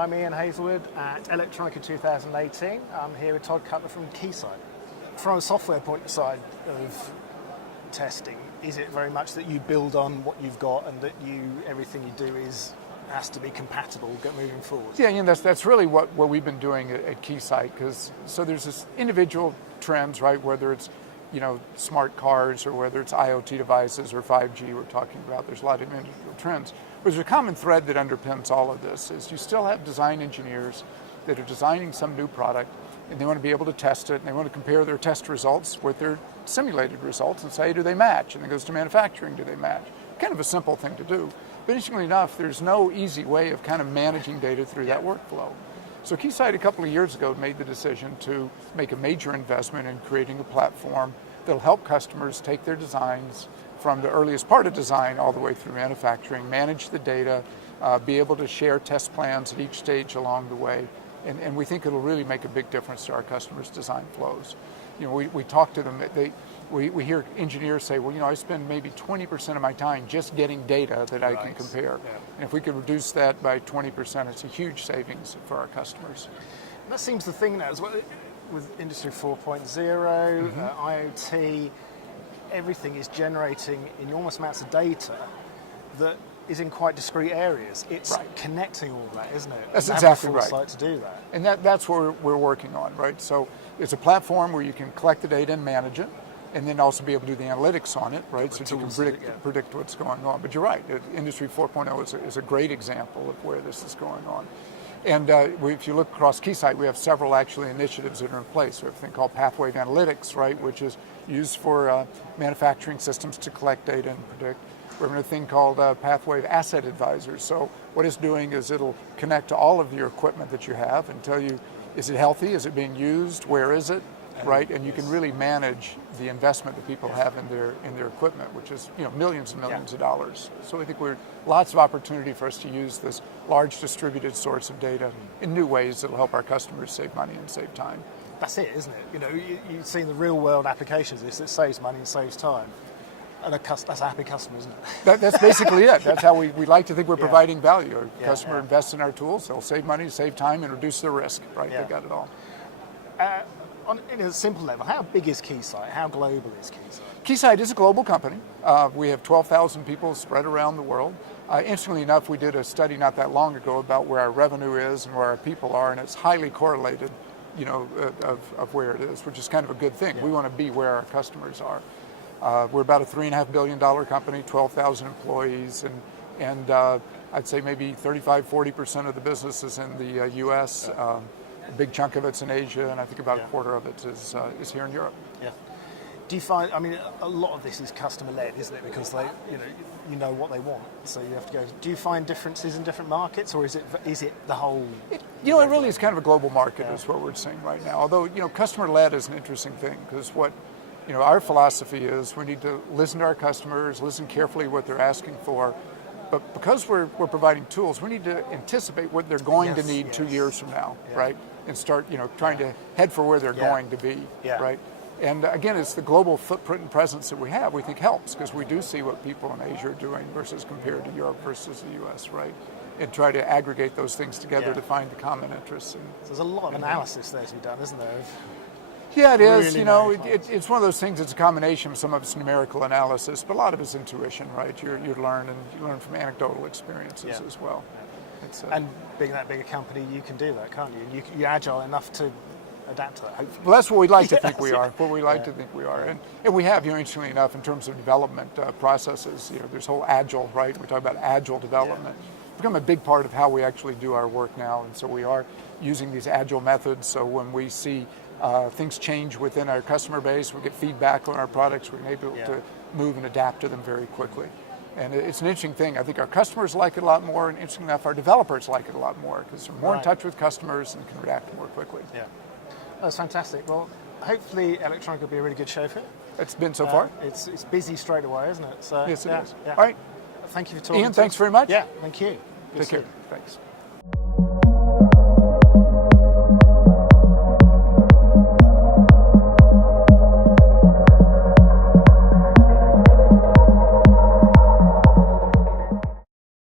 I'm Iain Hazlewood at Electronica 2018. I'm here with Todd Cutler from Keysight. From a software point side of testing, is it very much that you build on what you've got and that everything you do has to be compatible moving forward? Yeah, Iain, that's really what we've been doing at Keysight. So there's this individual trends, right? Whether it's smart cars or whether it's IoT devices or 5G we're talking about. There's a lot of individual trends. But there's a common thread that underpins all of this is you still have design engineers that are designing some new product and they want to be able to test it and they want to compare their test results with their simulated results and say, do they match? And it goes to manufacturing, do they match? Kind of a simple thing to do. But interestingly enough, there's no easy way of kind of managing data through that workflow. So Keysight a couple of years ago made the decision to make a major investment in creating a platform that'll help customers take their designs from the earliest part of design all the way through manufacturing, manage the data, be able to share test plans at each stage along the way. And we think it'll really make a big difference to our customers' design flows. We talk to them, we hear engineers say, well, I spend maybe 20% of my time just getting data that I can compare. Yeah. And if we could reduce that by 20%, it's a huge savings for our customers. And that seems the thing now as well, with Industry 4.0, IoT, everything is generating enormous amounts of data that is in quite discrete areas. It's connecting all of that, isn't it? That's exactly right. Foresight to do that. And that's what we're working on, right? So it's a platform where you can collect the data and manage it, and then also be able to do the analytics on it, right? So you can predict what's going on. But you're right, Industry 4.0 is a great example of where this is going on. And if you look across Keysight, we have several actually initiatives that are in place. We have a thing called Pathwave Analytics, right, which is used for manufacturing systems to collect data and predict. We have a thing called Pathwave Asset Advisors. So what it's doing is it'll connect to all of your equipment that you have and tell you, is it healthy, is it being used, where is it, right? And you can really manage the investment that people have in their equipment, which is millions and millions of dollars. So I think we're lots of opportunity for us to use this large distributed source of data in new ways that'll help our customers save money and save time. That's it, isn't it? You've seen the real world applications of this. It saves money and saves time. And that's a happy customer, isn't it? That's basically it. That's how we like to think we're providing value. Our customer invests in our tools, they'll save money, save time, and reduce their risk, right? They got it all. In a simple level, how big is Keysight? How global is Keysight? Keysight is a global company. We have 12,000 people spread around the world. Interestingly enough, we did a study not that long ago about where our revenue is and where our people are, and it's highly correlated, of where it is, which is kind of a good thing. Yeah. We want to be where our customers are. We're about a $3.5 billion company, 12,000 employees, and I'd say maybe 35-40% of the business is in the U.S. A big chunk of it's in Asia, and I think about a quarter of it is here in Europe. Yeah. Do you find? I mean, a lot of this is customer-led, isn't it? Because they, you know what they want, so you have to go. Do you find differences in different markets, or is it the whole? It really is kind of a global market, is what we're seeing right now. Although customer-led is an interesting thing because what. Our philosophy is we need to listen to our customers, listen carefully what they're asking for, but because we're providing tools, we need to anticipate what they're going to need 2 years from now, right? And start, trying to head for where they're going to be, right? And again, it's the global footprint and presence that we have, we think helps, because we do see what people in Asia are doing versus compared to Europe versus the US, right? And try to aggregate those things together to find the common interests. So there's a lot of analysis there to be done, isn't there? Yeah, it is. Really it's one of those things. It's a combination of some of it's numerical analysis, but a lot of it's intuition, right? You learn from anecdotal experiences as well. And being that big a company, you can do that, can't you? You're agile enough to adapt to that. Hopefully. Well, that's what we'd like to think we are. What we like to think we are, and we have. Interestingly enough, in terms of development processes, there's whole agile, right? We're talking about agile development. It's become a big part of how we actually do our work now, and so we are using these agile methods. So when we see things change within our customer base, we get feedback on our products, we're able to move and adapt to them very quickly. And it's an interesting thing. I think our customers like it a lot more, and interestingly enough, our developers like it a lot more because they're more in touch with customers and can react more quickly. Yeah, that's fantastic. Well, hopefully Electronica will be a really good show for you. It's been so far. It's busy straight away, isn't it? So, yes, it is. Yeah. All right. Thank you for talking Iain, thanks very much. Yeah, thank you. Take care. Thanks.